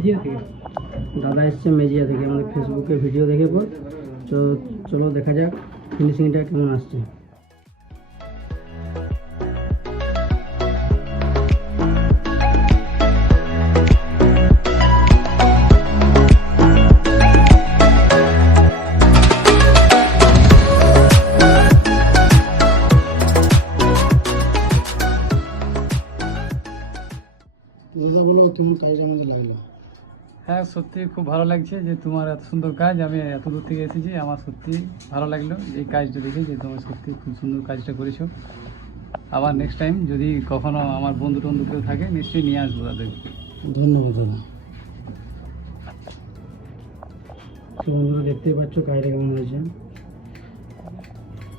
মেজিয়া থেকে। দাদা এসছে মেজিয়া থেকে, আমাদের ফেসবুকে ভিডিও দেখে পর চলো দেখা যাক ফিনিশিংটা কেমন আসছে। দাদা বলো কেমন কাজটা আমাদের লাগলো? হ্যাঁ, সত্যি খুব ভালো লাগছে যে তোমার এত সুন্দর কাজ। আমি এত দূর থেকে এসেছি, আমার সত্যি ভালো লাগলো এই কাজটা দেখে, যে তোমার সত্যি খুব সুন্দর কাজটা করেছো। আবার নেক্সট টাইম যদি কখনো আমার বন্ধু টন্ধু কেউ থাকে নিশ্চয়ই নিয়ে আসবো তাদেরকে। ধন্যবাদ দাদা। তো বন্ধুরা দেখতেই পাচ্ছ কাজটা কেমন হয়েছে।